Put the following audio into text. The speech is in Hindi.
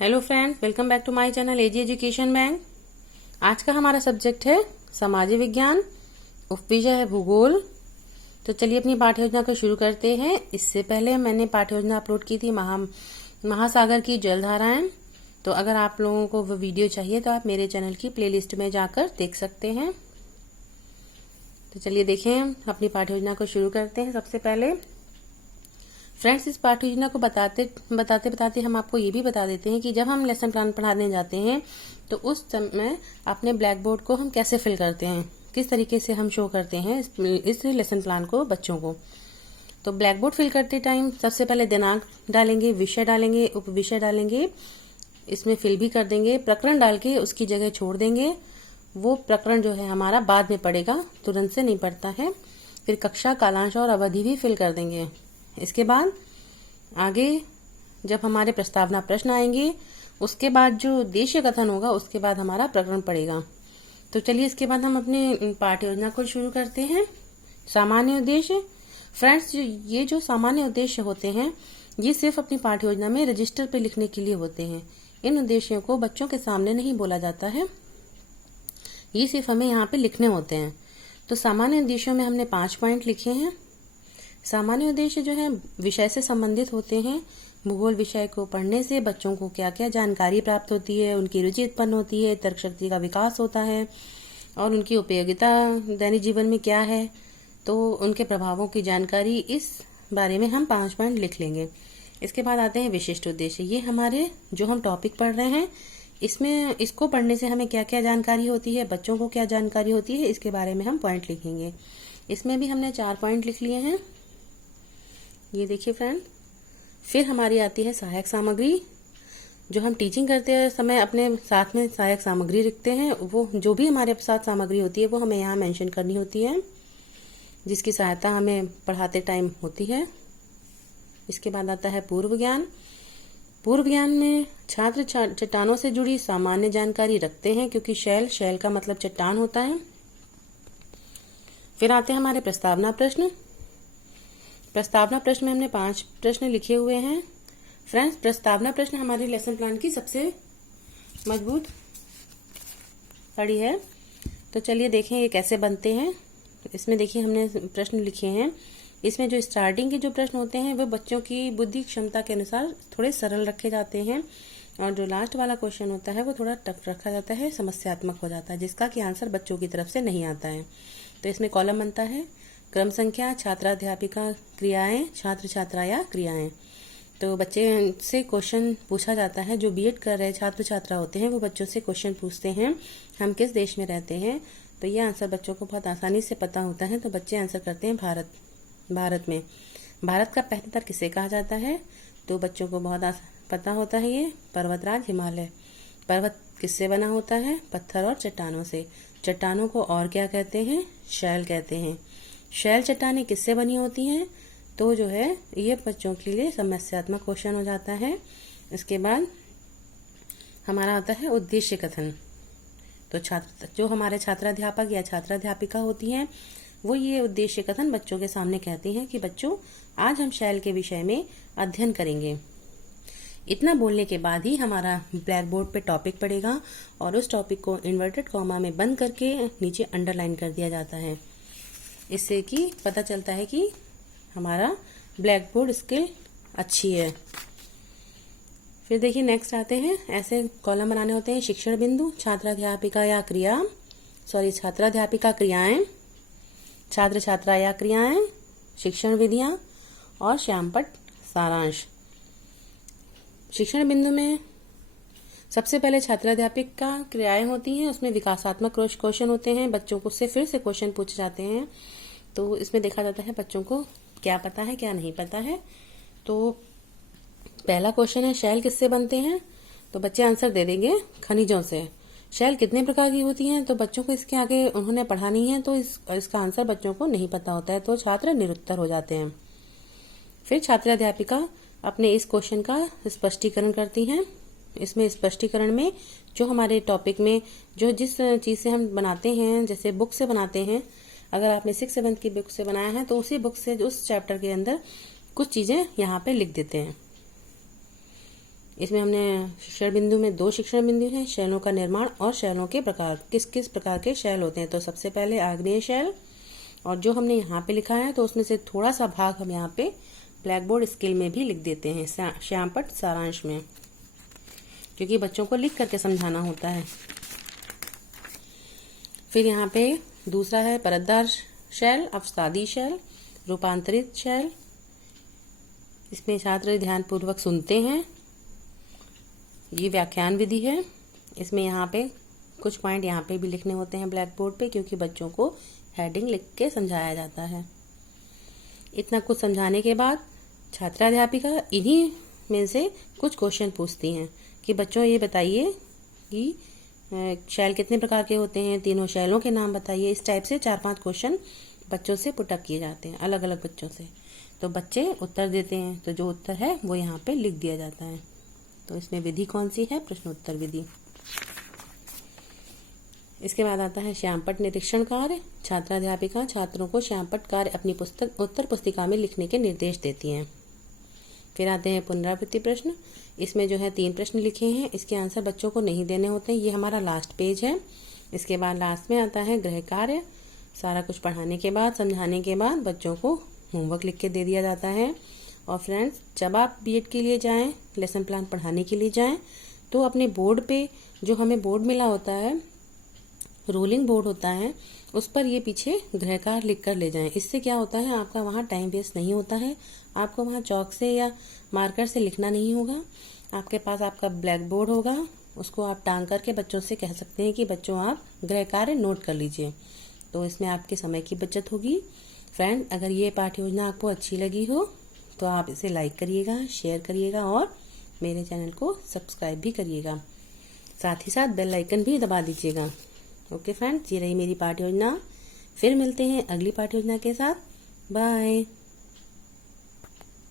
Hello friends, welcome back to my channel AG education bank. आज का हमारा सब्जेक्ट है सामाजिक विज्ञान, उपविषय है भूगोल। तो चलिए अपनी पाठ्य योजना को शुरू करते हैं। इससे पहले मैंने पाठ्य योजना अपलोड की थी महासागर की जलधाराएं। तो अगर आप लोगों को वो वीडियो चाहिए तो आप मेरे चैनल की प्लेलिस्ट में जाकर देख सकते हैं। तो चलिए देखें, अपनी पाठ्य योजना को शुरू करते हैं। सबसे पहले फ्रेंड्स, इस पाठ्य योजना को बताते हम आपको ये भी बता देते हैं कि जब हम लेसन प्लान पढ़ाने जाते हैं तो उस समय अपने ब्लैक बोर्ड को हम कैसे फिल करते हैं, किस तरीके से हम शो करते हैं इस लेसन प्लान को बच्चों को। तो ब्लैक बोर्ड फिल करते टाइम सबसे पहले दिनांक डालेंगे, विषय डालेंगे, उपविषय डालेंगे, इसमें फिल भी कर देंगे, प्रकरण डाल के उसकी जगह छोड़ देंगे। वो प्रकरण जो है हमारा बाद में पड़ेगा, तुरंत से नहीं पड़ता है। फिर कक्षा, कालांश और अवधि भी फिल कर देंगे। इसके बाद आगे जब हमारे प्रस्तावना प्रश्न आएंगे, उसके बाद जो उद्देश्य कथन होगा, उसके बाद हमारा प्रकरण पड़ेगा। तो चलिए इसके बाद हम अपने पाठ्य योजना को शुरू करते हैं। सामान्य उद्देश्य फ्रेंड्स, ये जो सामान्य उद्देश्य होते हैं ये सिर्फ अपनी पाठ्य योजना में रजिस्टर पे लिखने के लिए होते हैं। इन उद्देश्यों को बच्चों के सामने नहीं बोला जाता है, ये सिर्फ हमें यहाँ पे लिखने होते हैं। तो सामान्य उद्देश्यों में हमने 5 पॉइंट लिखे हैं। सामान्य उद्देश्य जो है विषय से संबंधित होते हैं। भूगोल विषय को पढ़ने से बच्चों को क्या क्या जानकारी प्राप्त होती है, उनकी रुचि उत्पन्न होती है, तर्क शक्ति का विकास होता है और उनकी उपयोगिता दैनिक जीवन में क्या है, तो उनके प्रभावों की जानकारी, इस बारे में हम 5 पॉइंट लिख लेंगे। इसके बाद आते हैं विशिष्ट उद्देश्य। ये हमारे जो हम टॉपिक पढ़ रहे हैं इसमें इसको पढ़ने से हमें क्या क्या जानकारी होती है, बच्चों को क्या जानकारी होती है, इसके बारे में हम पॉइंट लिखेंगे। इसमें भी हमने 4 पॉइंट लिख लिए हैं, ये देखिए फ्रेंड। फिर हमारी आती है सहायक सामग्री। जो हम टीचिंग करते समय अपने साथ में सहायक सामग्री रखते हैं, वो जो भी हमारे साथ सामग्री होती है वो हमें यहाँ मेंशन करनी होती है, जिसकी सहायता हमें पढ़ाते टाइम होती है। इसके बाद आता है पूर्व ज्ञान। पूर्व ज्ञान में छात्र चट्टानों से जुड़ी सामान्य जानकारी रखते हैं, क्योंकि शैल का मतलब चट्टान होता है। फिर आते हैं हमारे प्रस्तावना प्रश्न। प्रस्तावना प्रश्न में हमने 5 प्रश्न लिखे हुए हैं। फ्रेंड्स, प्रस्तावना प्रश्न हमारे लेसन प्लान की सबसे मजबूत कड़ी है। तो चलिए देखें ये कैसे बनते हैं। इसमें देखिए हमने प्रश्न लिखे हैं। इसमें जो स्टार्टिंग के जो प्रश्न होते हैं वो बच्चों की बुद्धि क्षमता के अनुसार थोड़े सरल रखे जाते हैं, और जो लास्ट वाला क्वेश्चन होता है वो थोड़ा टफ रखा जाता है, समस्यात्मक हो जाता है, जिसका कि आंसर बच्चों की तरफ से नहीं आता है। तो इसमें कॉलम बनता है क्रम संख्या, छात्राध्यापिका, क्रियाएं, छात्र छात्रा या क्रियाएं। तो बच्चे से क्वेश्चन पूछा जाता है, जो बीएड कर रहे छात्र छात्रा होते हैं वो बच्चों से क्वेश्चन पूछते हैं, हम किस देश में रहते हैं। तो ये आंसर बच्चों को बहुत आसानी से पता होता है। तो बच्चे आंसर करते हैं भारत में। भारत का पहला किसे कहा जाता है, तो बच्चों को बहुत पता होता है, ये पर्वतराज हिमालय। पर्वत किससे बना होता है, पत्थर और चट्टानों से। चट्टानों को और क्या कहते हैं, शैल कहते हैं। शैल चट्टानें किससे बनी होती हैं, तो जो है ये बच्चों के लिए समस्यात्मक क्वेश्चन हो जाता है। इसके बाद हमारा आता है उद्देश्य कथन। तो जो हमारे छात्राध्यापक या छात्राध्यापिका होती हैं वो ये उद्देश्य कथन बच्चों के सामने कहती हैं कि बच्चों आज हम शैल के विषय में अध्ययन करेंगे। इतना बोलने के बाद ही हमारा ब्लैक बोर्ड पे टॉपिक पड़ेगा, और उस टॉपिक को इन्वर्टेड कॉमा में बंद करके नीचे अंडरलाइन कर दिया जाता है। इससे कि पता चलता है कि हमारा ब्लैक बोर्ड स्किल अच्छी है। फिर देखिए नेक्स्ट आते हैं, ऐसे कॉलम बनाने होते हैं। शिक्षण बिंदु, छात्राध्यापिका क्रियाएं, छात्र छात्रा या क्रियाएं, शिक्षण विधियां और श्यामपट्ट सारांश। शिक्षण बिंदु में सबसे पहले छात्राध्यापिका क्रियाएं होती हैं, उसमें विकासात्मक क्वेश्चन होते हैं, बच्चों को से फिर से क्वेश्चन पूछे जाते हैं। तो इसमें देखा जाता है बच्चों को क्या पता है क्या नहीं पता है। तो पहला क्वेश्चन है शैल किससे बनते हैं, तो बच्चे आंसर दे देंगे खनिजों से। शैल कितने प्रकार की होती हैं, तो बच्चों को इसके आगे उन्होंने पढ़ा नहीं है, तो इसका आंसर बच्चों को नहीं पता होता है, तो छात्र निरुत्तर हो जाते हैं। फिर छात्राध्यापिका अपने इस क्वेश्चन का स्पष्टीकरण करती हैं। इसमें स्पष्टीकरण में जो हमारे टॉपिक में जो जिस चीज से हम बनाते हैं, जैसे बुक से बनाते हैं, अगर आपने 6-7 की बुक से बनाया है तो उसी बुक से उस चैप्टर के अंदर कुछ चीजें यहाँ पे लिख देते हैं। इसमें हमने शिक्षण बिंदु में 2 शिक्षण बिंदु हैं, शैलों का निर्माण और शैलों के प्रकार, किस किस प्रकार के शैल होते हैं। तो सबसे पहले आग्नेय शैल, और जो हमने यहाँ पे लिखा है तो उसमें से थोड़ा सा भाग हम यहाँ पे ब्लैक बोर्ड स्केल में भी लिख देते हैं श्यामपट्ट सारांश में, क्योंकि बच्चों को लिख करके समझाना होता है। फिर यहाँ पे दूसरा है परतदार शैल, अवसादी शैल, रूपांतरित शैल। इसमें छात्र ध्यानपूर्वक सुनते हैं। ये व्याख्यान विधि है। इसमें यहाँ पे कुछ पॉइंट यहाँ पे भी लिखने होते हैं ब्लैक बोर्ड पे, क्योंकि बच्चों को हेडिंग लिख के समझाया जाता है। इतना कुछ समझाने के बाद छात्राध्यापिका इन्हीं में से कुछ क्वेश्चन पूछती हैं कि बच्चों ये बताइए कि शैल कितने प्रकार के होते हैं, तीनों शैलों के नाम बताइए। इस टाइप से 4-5 क्वेश्चन बच्चों से पुटअप किए जाते हैं, अलग अलग बच्चों से। तो बच्चे उत्तर देते हैं, तो जो उत्तर है वो यहाँ पे लिख दिया जाता है। तो इसमें विधि कौन सी है? प्रश्नोत्तर विधि। इसके बाद आता है श्यामपट्ट निरीक्षण कार्य। छात्राध्यापिका छात्रों को श्यामपट्ट कार्य अपनी उत्तर पुस्तिका में लिखने के निर्देश देती हैं। फिर आते हैं पुनरावृत्ति प्रश्न। इसमें जो है 3 प्रश्न लिखे हैं, इसके आंसर बच्चों को नहीं देने होते हैं। ये हमारा लास्ट पेज है। इसके बाद लास्ट में आता है गृह कार्य। सारा कुछ पढ़ाने के बाद, समझाने के बाद बच्चों को होमवर्क लिख के दे दिया जाता है। और फ्रेंड्स, जब आप बीएड के लिए जाएं, लेसन प्लान पढ़ाने के लिए जाएं, तो अपने बोर्ड पे जो हमें बोर्ड मिला होता है, रोलिंग बोर्ड होता है, उस पर ये पीछे गृह कार्य लिख कर ले जाएं। इससे क्या होता है, आपका वहाँ टाइम वेस्ट नहीं होता है। आपको वहाँ चौक से या मार्कर से लिखना नहीं होगा। आपके पास आपका ब्लैक बोर्ड होगा, उसको आप टांग करके बच्चों से कह सकते हैं कि बच्चों आप गृह कार्य नोट कर लीजिए। तो इसमें आपके समय की बचत होगी। फ्रेंड, अगर ये पाठ्य योजना आपको अच्छी लगी हो तो आप इसे लाइक करिएगा, शेयर करिएगा और मेरे चैनल को सब्सक्राइब भी करिएगा। साथ ही साथ बेल आइकन भी दबा दीजिएगा। ओके फ्रेंड्स, ये रही मेरी पाठ्य योजना। फिर मिलते हैं अगली पाठ्य योजना के साथ। बाय।